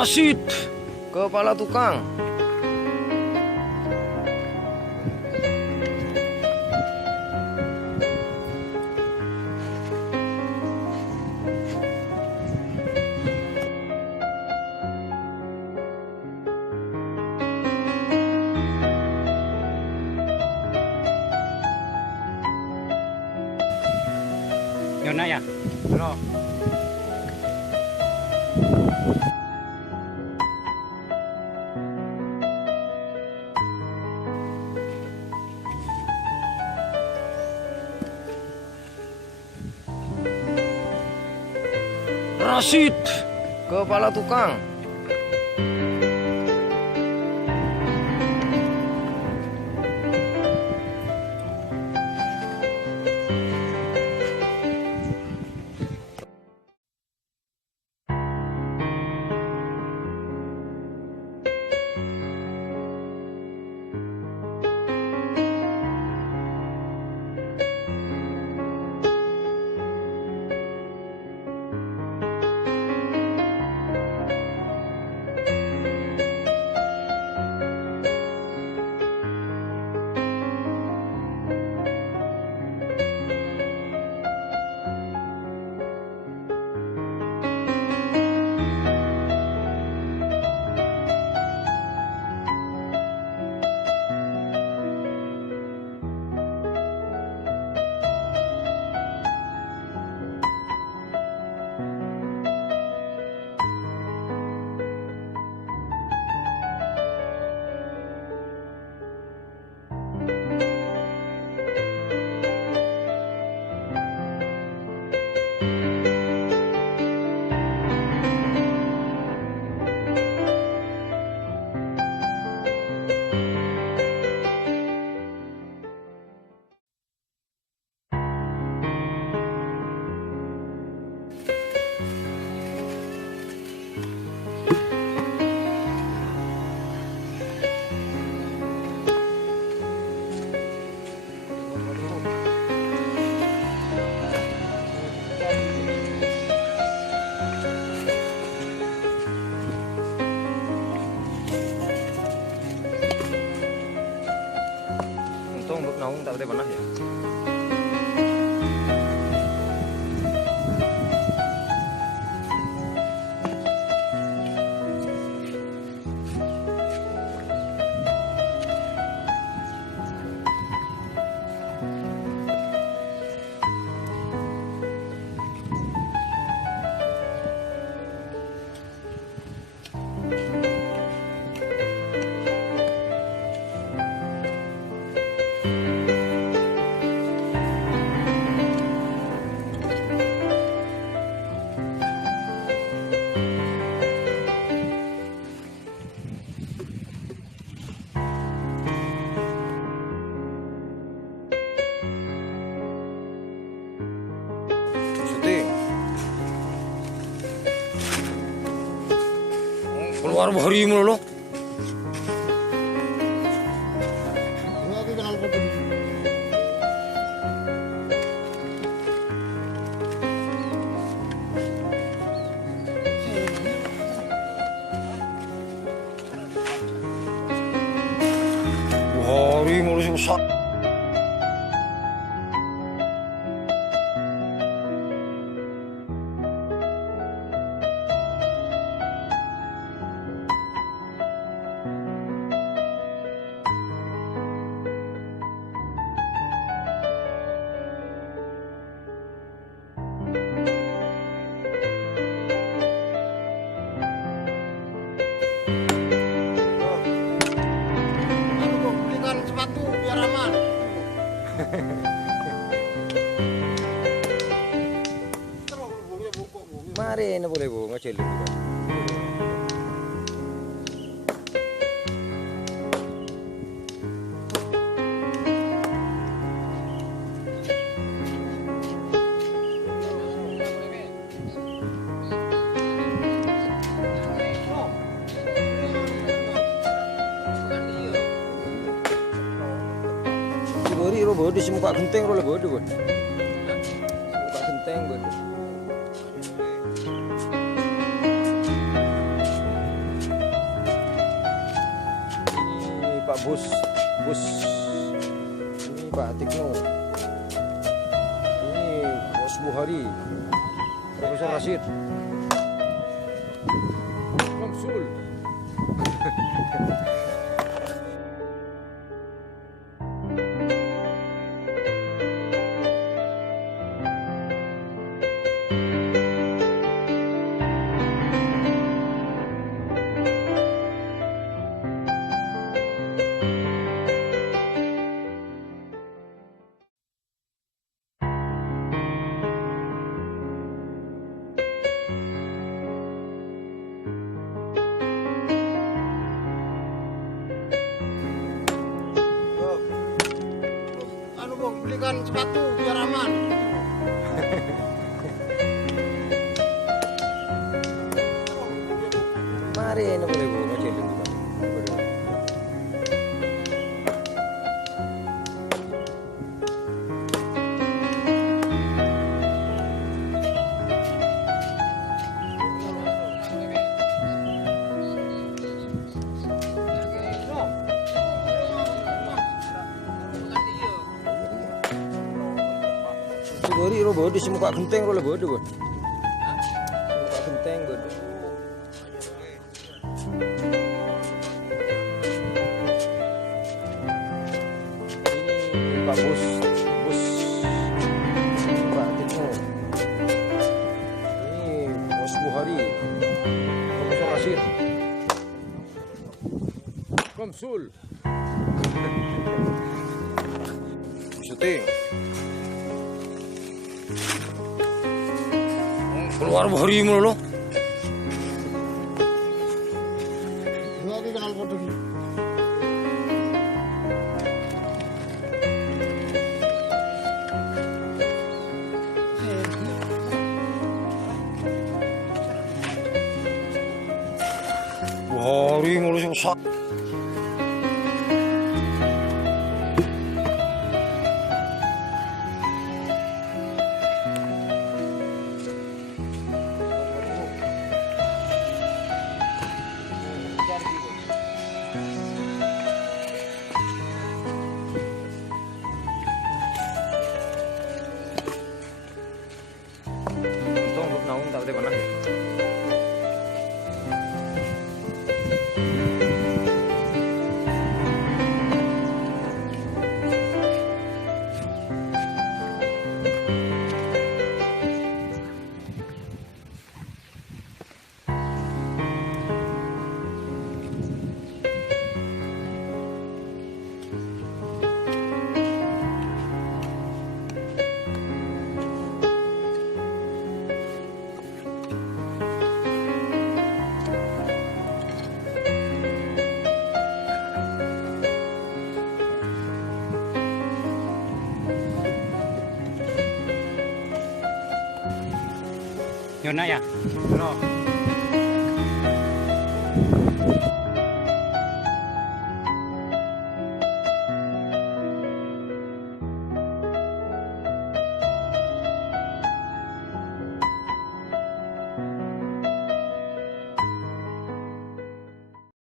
Rasid, kepala tukang. Yun na ya. Ano? Rasid, kepala tukang. Untung lúc nào cũng tak boleh panas ya. Keluar hari mulu lo. Hari mulu susah. Sepatu biar aman. Mari ini boleh bu, ngecil juga. Beri lo bodi si muka genteng lo bodi bud. Muka genteng bud. Pak Bos, ini Pak Tikno, ini Bos Buhari, Profesor Rashid, Komsul. Belikan sepatu biar aman. Mari ini boleh bu, macam itu. Beri ro bodo si muka genteng ro le bodo. Muka genteng bodo. Ini Pak Bos, ini Pak Tikno, ini Bos Buhari, Profesor Rashid, Komsul. Syuting. Keluar Buhari mulu. Lagi kenal foto ini. Buhari mulu susah. Naung tak ada mana. Yun na ya. No.